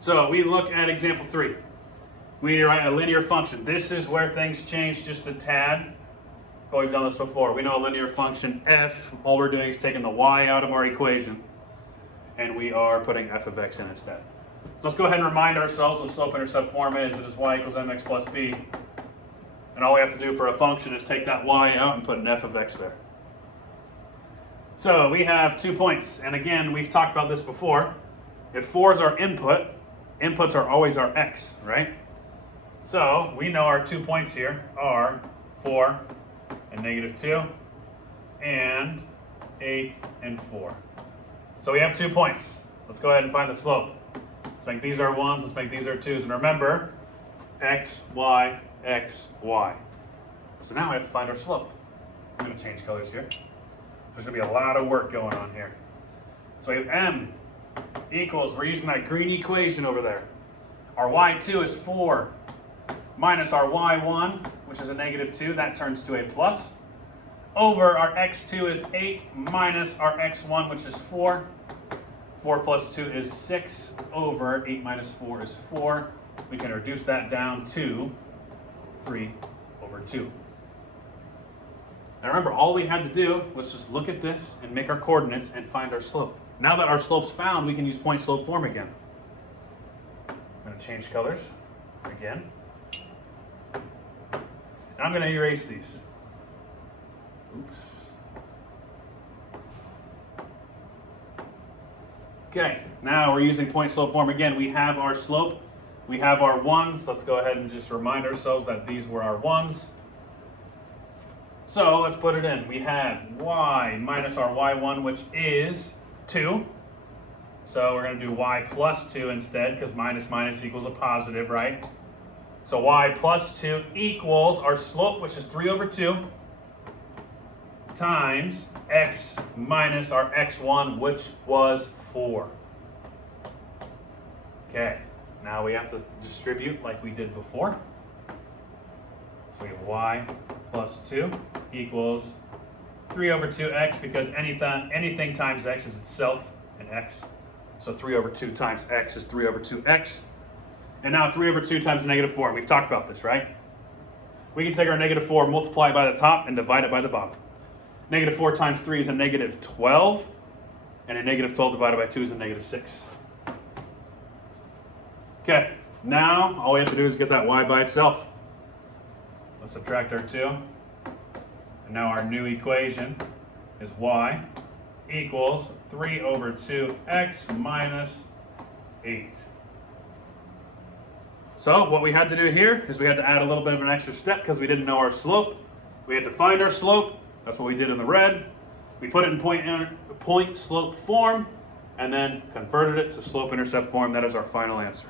So we look at example 3. We need to write a linear function. This is where things change just a tad. But we've done this before. We know a linear function f, all we're doing is taking the y out of our equation, and we are putting f of x in instead. So let's go ahead and remind ourselves what slope-intercept form is. It is y equals mx plus b. And all we have to do for a function is take that y out and put an f of x there. So we have 2 points. And again, we've talked about this before. If 4 is our input, inputs are always our x, right? So we know our 2 points here are 4 and -2 and 8 and 4. So we have 2 points. Let's go ahead and find the slope. Let's make these our 1s, let's make these our 2s. And remember, x, y, x, y. So now we have to find our slope. I'm going to change colors here. There's going to be a lot of work going on here. So we have m equals, we're using that green equation over there. Our y2 is 4 minus our y1, which is a -2, that turns to a plus, over our x2 is 8 minus our x1, which is 4. 4 plus 2 is 6, over 8 minus 4 is 4. We can reduce that down to 3 over 2. Now remember, all we had to do was just look at this and make our coordinates and find our slope. Now that our slope's found, we can use point slope form again. I'm going to change colors again. And I'm going to erase these. Oops. Okay, now we're using point slope form again. We have our slope. We have our 1s. Let's go ahead and just remind ourselves that these were our 1s. So let's put it in. We have y minus our y1, which is 2. So we're going to do y plus 2 instead, because minus minus equals a positive, right? So y plus 2 equals our slope, which is 3 over 2, times x minus our x1, which was 4. Okay, now we have to distribute like we did before. So we have y plus 2 equals 3 over 2x, because anything times x is itself an x. So 3 over 2 times x is 3 over 2x. And now 3 over 2 times -4. We've talked about this, right? We can take our -4, multiply it by the top, and divide it by the bottom. -4 times 3 is a -12, and a -12 divided by 2 is a -6. Okay, now all we have to do is get that y by itself. Let's subtract our 2. And now our new equation is y equals 3 over 2x minus 8. So what we had to do here is we had to add a little bit of an extra step because we didn't know our slope. We had to find our slope. That's what we did in the red. We put it in point slope form and then converted it to slope intercept form. That is our final answer.